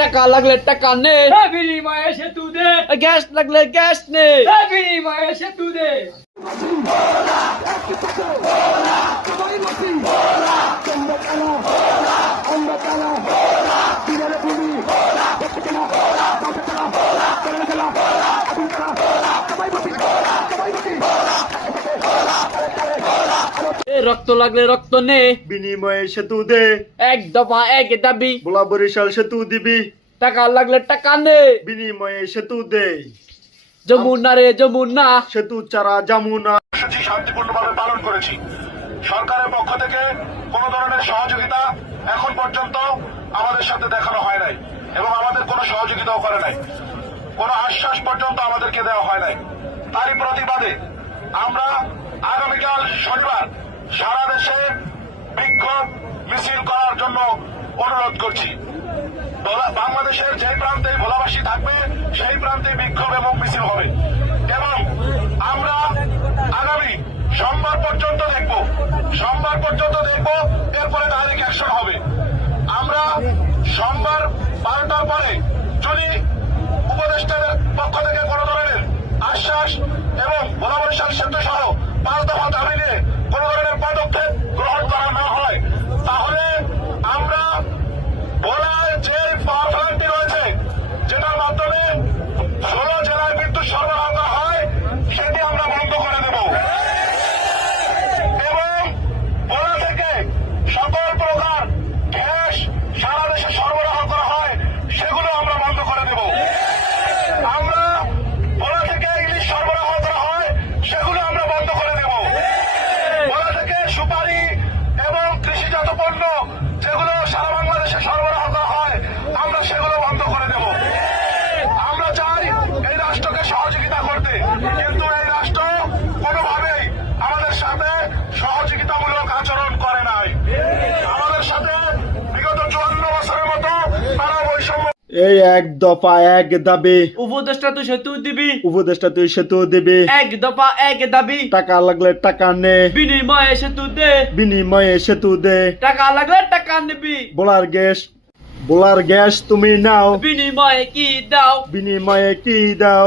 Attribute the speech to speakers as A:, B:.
A: টাকা লাগলে টাকা নে।
B: বিনিময়ে সেতু দে।
A: গ্যাস লাগলে গ্যাস নে।
B: বিনিময়ে সেতু দে।
A: রক্ত লাগলে রক্ত নে।
C: বিনিময়ে সেতু দে।
A: এক দফা এক দাবি।
C: বোলা বরিশাল সেতু দিবি।
A: টাকা লাগলে টাকা নে।
C: বিনিময়ে সেতু দে।
A: যমুনা রে যমুনা।
C: সেতু চারা
D: কর্মসূচি শান্তিপূর্ণভাবে পালন করেছি। সরকারের পক্ষ থেকে কোন ধরনের সহযোগিতা এখন পর্যন্ত আমাদের সাথে দেখানো হয় নাই এবং আমাদের কোনো সহযোগিতাও করে নাই। কোনো আশ্বাস পর্যন্ত আমাদেরকে দেওয়া হয় নাই। তারই প্রতিবাদে আমরা আগামীকাল শনিবার সারা দেশে বিক্ষোভ মিছিল করার জন্য অনুরোধ করছি। বাংলাদেশের যে প্রান্তে ভোলাবাসী থাকবে, সেই প্রান্তে বিক্ষোভ এবং মিছিল হবে। এবং আমরা আগামী সোমবার পর্যন্ত দেখব, সোমবার পর্যন্ত দেখব, এরপরে ডাইরেক্ট অ্যাকশন হবে। আমরা সোমবার বারোটার পরে যদি উপদেষ্টাদের পক্ষ থেকে কোনো ধরনের আশ্বাস এবং ভোলাবরিশাল সেতু সহ পাঁচ দফা দাবি নিয়ে ধরনের পদক্ষেপ গ্রহণ করা হয়। তাহলে আমরা ভোলায় যে পাওয়ার প্ল্যান্টটি রয়েছে, যেটার মাধ্যমে ষোলো জেলায় বিদ্যুৎ সরবরাহ করা হয়, সেটি আমরা বন্ধ করে দেব। এবং ভোলা থেকে সকল প্রকার গ্যাস সারা দেশে সরবরাহ করা হয় সেগুলো আমরা বন্ধ করে দেব আমরা ভোলা থেকে ইলিশ সরবরাহ করা হয় সেগুলো আমরা বন্ধ করে দেব ভোলা থেকে সুপারি এবং কৃষিজাত পণ্য যেগুলো সারা বাংলাদেশে সরবরাহ করা হয় আমরা সেগুলো বন্ধ করে দেব আমরা চাই এই রাষ্ট্রকে সহযোগিতা করতে কিন্তু এই রাষ্ট্র কোনোভাবেই আমাদের সাথে সহযোগিতামূলক আচরণ করে নাই আমাদের সাথে বিগত চুয়ান্ন বছরের মতো তারা বৈষম্য
C: এই এক দফা এক দাবি।
A: উপদেষ্টা তুই সেতু দিবি।
C: উপদেষ্টা তুই সেতু দিবি।
A: এক দফা এক দাবি।
C: টাকা লাগলে টাকা নে।
A: বিনিময়ে সেতু দে।
C: বিনিময়ে সেতু দে।
A: টাকা লাগলে টাকা নিবি।
C: বলার গ্যাস বলার গ্যাস তুমি নাও।
A: বিনিময়ে কি দাও?
C: বিনিময়ে কি দাও?